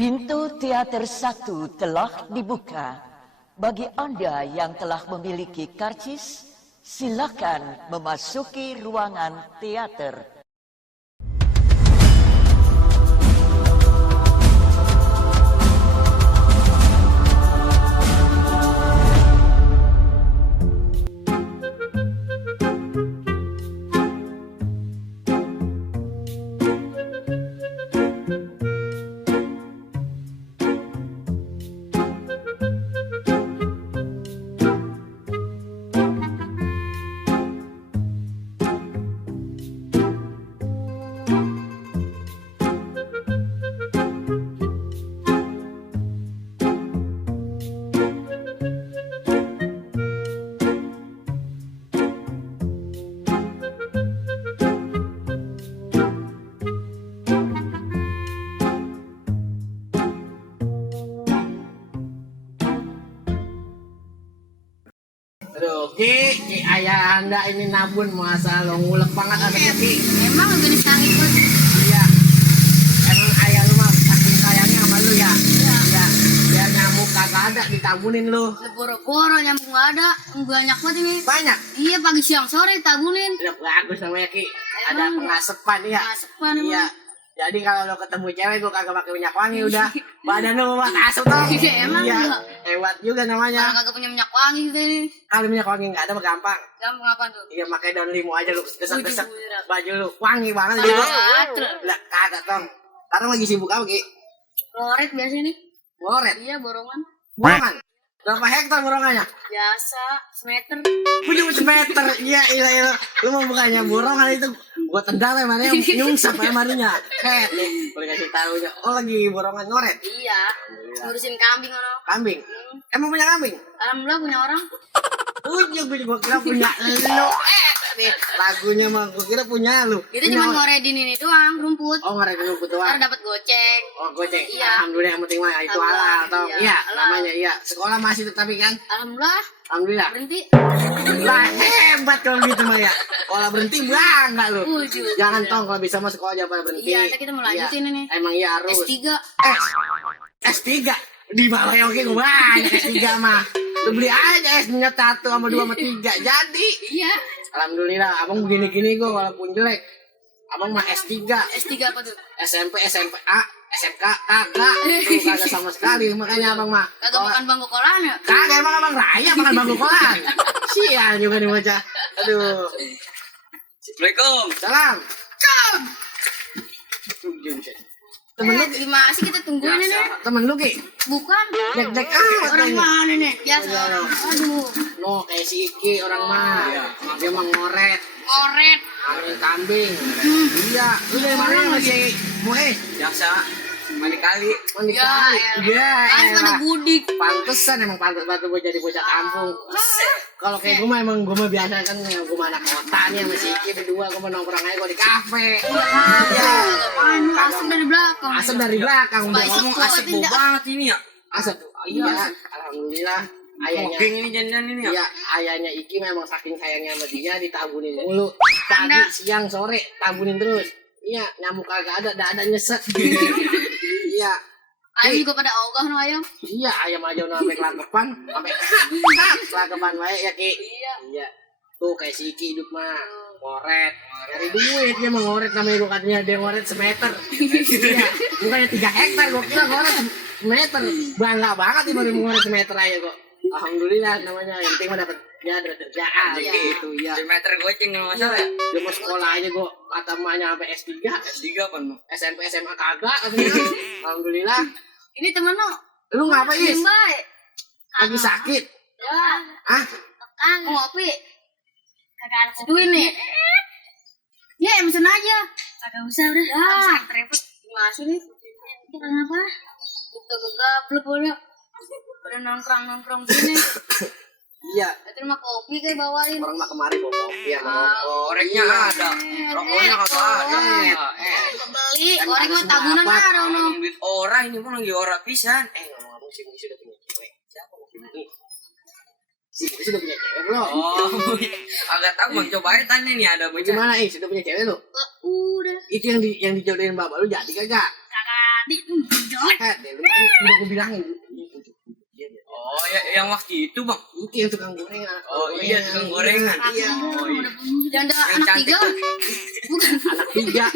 Pintu teater 1 telah dibuka. Bagi Anda yang telah memiliki karcis, silakan memasuki ruangan teater. Aduh, Ki, ayah anda ini nabun masa lo ngulek banget anaknya Ki. Emang udah disangit bos. Iya. Emang ayah lu mah saking sayangnya sama lu ya. Iya. Biar nyamuk kagak ada ditabunin lu. Boro-boro nyamuk nggak ada, banyak banget ini. Banyak. Iya pagi siang sore tabunin. Udah bagus namanya Ki. Ada Emang. pengasepan ya. Pengasepan, emang. Iya. Jadi kalau lo ketemu cewek gua kagak pakai minyak wangi udah. Badan lu buat asap dong. Iya, emang Iya. enggak. Hebat juga namanya. Malah kagak punya minyak wangi gitu ini. Kalau minyak wangi enggak ada mah gampang. Gampang apa tuh? Iya pakai daun limo aja lu desek-desek Bujuran. baju lu wangi banget Iya. gitu. Terus. Lah kagak dong. Sekarang lagi sibuk apa Ki? Loret biasa nih. Ngoret. Iya borongan. Borongan. Berapa hektar borongannya? Biasa semeter. Punya semeter. Iya iya. Lu mau bukannya borongan itu gua tendal ya mana yang nyungsap ya marinya. Nih, boleh kasih tahu ya. Oh lagi borongan ngoret. Iya. Ngurusin kambing ono. Kambing. Emang punya kambing? Alhamdulillah punya orang. Gua kira punya lu. Nih, lagunya mah gua kira punya lu. Itu Punya cuma orang. ngoredin ini doang rumput. Oh ngoret dulu Ntar doang. dapat goceng. Oh goceng. Iya. Alhamdulillah yang penting mah itu Alhamdulillah, halal toh. iya, Iya, halal. namanya iya. Sekolah masih tetapi kan? Alhamdulillah Alhamdulillah. berhenti. Lah hebat kalau gitu mah ya. Kalau berhenti bangga lu. Wujud. Jangan tong kalau bisa masuk sekolah jangan pada berhenti. Iya, ntar kita mau lanjutin Iya. ini. Emang iya harus. S3. S3 di bawah ya oke gua banyak S3 mah. Lu beli aja S-nya 1 sama 2 sama 3 jadi. Iya. Alhamdulillah abang begini-gini gua walaupun jelek. Abang mah S3. S3 apa tuh? SMP, SMA, SMK kagak. Lu kagak sama sekali makanya abang mah. Kagak makan bangku kolan ya? Kagak emang abang raya makan bangku kolan. Sial juga nih bocah. Aduh. Assalamualaikum. Salam. Temen lu, Gimana sih kita tungguin ini? temen lu Ki. Bukan. Dek-dek amat Orang ini. mana nih? Biasa orang. Aduh. No, kayak si Iki orang mah. Dia mah ngoret, Koret. angin kambing. Iya, lu dari mana masih Mues? Biasa. Mandi kali. Mandi Ya, kali. ya. Kan pada elah. budik. Pantesan emang pantes banget gue jadi bocah kampung. Kalau kayak gue mah emang gue mah biasa kan gue mah anak kota nih sama si Iki berdua gue mah nongkrong aja gue di kafe. Iya. Apaan lu asap dari belakang? Asap dari belakang udah Spike ngomong kuat asap tidak? Bau banget ini ya. asap. Iya, alhamdulillah. Ayahnya Geng ini janjian ini ya. Iya, ayahnya Iki memang saking sayangnya sama dia ditabunin mulu. Pagi, Anda- siang, sore tabunin terus. Iya, nyamuk kagak ada, ada nyesek. Iya, Ayam juga pada ogah no ayam. iya ayam aja udah sampai kelakepan, sampai kelakepan baik ya Ki. Iya. Iya, tuh kayak si Iki hidup mah ngoret, nyari duit dia mau ngoret namanya gua katanya dia ngoret semeter. Iya, bukannya 3 hektar gua kira ngoret semeter. Bangga banget dia baru ngoret semeter aja kok. Alhamdulillah namanya yang penting mah dapat ya ada kerjaan Iya. gitu ya. Semeter goceng nggak masalah ya. Dia mau sekolah aja gua kata emaknya sampai S3, S3 apa nu? SMP SMA kagak katanya. Alhamdulillah. Ini temen lo. Lu ngapain? Baik. Lagi sakit? Ya. Hah? Mau ngopi? Kagak ada seduin nih. Ya, mesen aja. Kagak usah udah. Ya. Repot. Gimana sih nih? Itu kenapa? Itu gablek boleh. Pada nongkrong-nongkrong gini. Iya. Itu mah kopi kayak bawain. Orang mah kemarin bawa kopi sama rokok. Oreknya ada. Rokoknya kagak ada. Beli. Emang Orang mah harus tabunan berapa? ada ono. Ngomong duit orang ini pun lagi ora pisan. Ngomong-ngomong si Musi udah punya cewek. Siapa Musi? Si Musi udah punya cewek belum? Oh, agak tahu bang. Coba aja tanya nih ada bocah. Gimana sudah punya cewek lu? Udah. Itu yang dijodohin bapak lu jadi kagak? Kagak Udah gue bilangin. Oh, yang waktu itu, Bang. Itu yang tukang gorengan. Oh iya, tukang gorengan. Iya. Oh iya. Dan ada Yang anak cantik 3. tuh. Bukan. Anak 3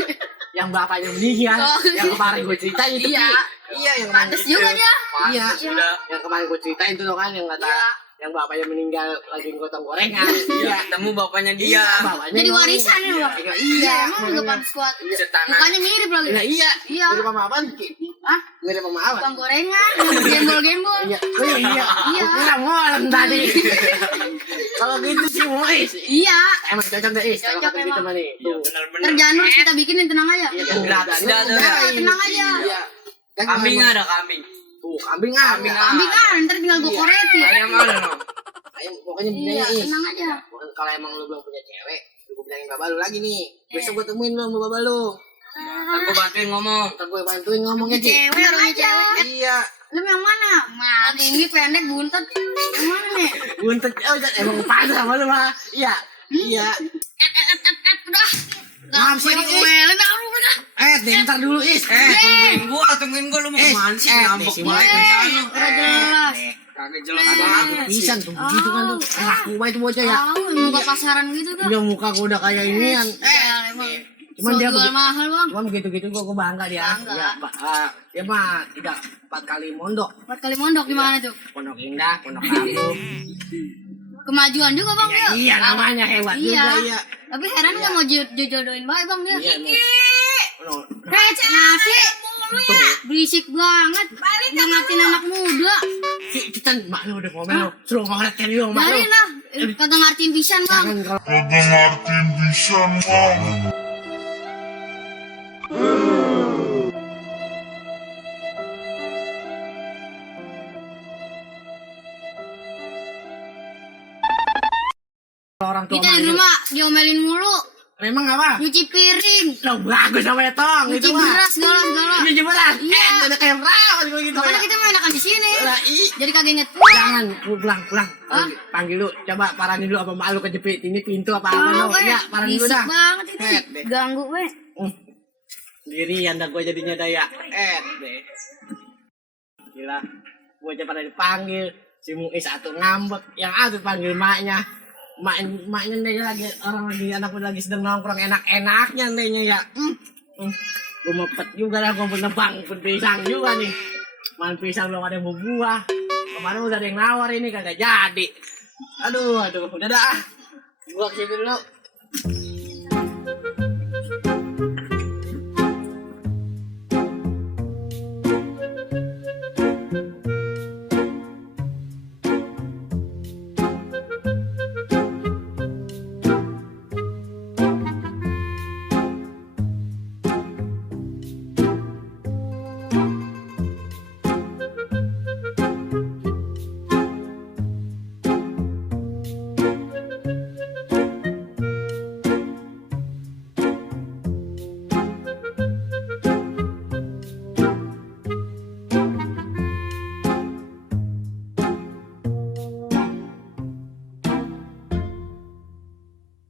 yang bapaknya meninggal, Oh. yang kemarin gue ceritain itu. Iya. Iya, yang kemarin. Pantes juga dia. Iya. Sudah. Yang kemarin gue ceritain tuh kan yang kata yang bapaknya meninggal lagi gotong gorengan. Iya, ketemu bapaknya dia. bapaknya Jadi ngomong. warisan ya, Bang. Iya, Iya, emang enggak pantas kuat. Setanah. Mukanya mirip lagi. Iya, iya. Iya. Mirip sama apaan, Ki? Hah? Mirip sama apa? Tukang gorengan, gembol-gembol. Iya. Oh, iya. Iya. Kira molen tadi. Kalau gitu sih Mois. Iya. Emang cocok deh, Is. Kalau Cocok kata gitu emang. mah nih. Iya, Tuh. benar-benar. Terjanur kita bikinin, tenang aja. Iya, kan gratis. Sudah, sudah. Udah, tenang aja. Iya. Kan Kambing emang- ada kambing. Tuh, kambing ada. Kambing Kambing kan, ntar tinggal gue koreti. Ayam ada, Bang. Ayam pokoknya Iya, punya Is. tenang aja. Kalau emang lu belum punya cewek, lu bilangin bapak lu lagi nih. Besok gue temuin lu sama bapak lu. Ntar gue bantuin ngomong. Ntar gue bantuin ngomongnya, Ki. Cewek, orangnya cewek. Iya. Lu yang mana? Tinggi, pendek, buntet. Yang mana nih? Buntet, oh emang pantas sama lu mah. Iya. Iya. Udah. Maaf sih, Is. Ngomelin aku udah. Ntar dulu, Is. Tungguin gua lu mau kemana sih? Ngambek si banget Mois. pisan lu. Udah jelas. Kagak jelas banget. Pisan tuh begitu kan tuh. Laku banget tuh bocah ya. Tahu muka pasaran gitu dah. Dia muka gua udah kayak inian. Emang. Cuman So, dia jual begitu- mahal, Bang. Cuman begitu-gitu gua bangga dia. Bangga. Ya, dia mah 4 kali mondok. 4 kali mondok di mana tuh? Pondok Indah, Pondok Labu. Kemajuan juga, Bang, dia. Iya, namanya hebat Iya. juga, iya. Tapi heran nggak mau jodohin baik, Bang, dia. Iya, no. Receh nasi. Berisik banget. Nggak ngatin anak muda. Kita mak lu udah ngomel lu. Suruh ngoret kan lu mak lu. Biarin lah. Kagak ngertiin pisan, Bang. Jangan kalau Kagak ngertiin pisan bang. orang tua Kita di manggil. rumah diomelin mulu. Memang apa? Nyuci piring. Lo bagus sama tong Nyuci itu mah. beras segala-segala. Nyuci beras. Iya. Udah kayak perawat kalau gitu. Makanya ya. kita mah enakan di sini. Lah, Jadi kagak inget. jangan pulang. Hah? Panggil lu, coba paranin dulu apa malu kejepit ini pintu apa Oh, Iya, paranin dulu berisik dah. banget ini. Deh. Ganggu, weh. Dirian dah gue jadinya daya. Deh. Gila. Gue aja pada dipanggil. Si Muis satu ngambek. Yang satu panggil maknya. Maknya dia lagi orang lagi anak lagi sedang nongkrong enak-enaknya ndenya ya. Gue mepet juga lah gue nebang pun pisang juga nih. Man pisang belum ada yang mau buah. Kemarin udah ada yang nawar ini kagak jadi. Aduh, udah dah. Gua kesini dulu.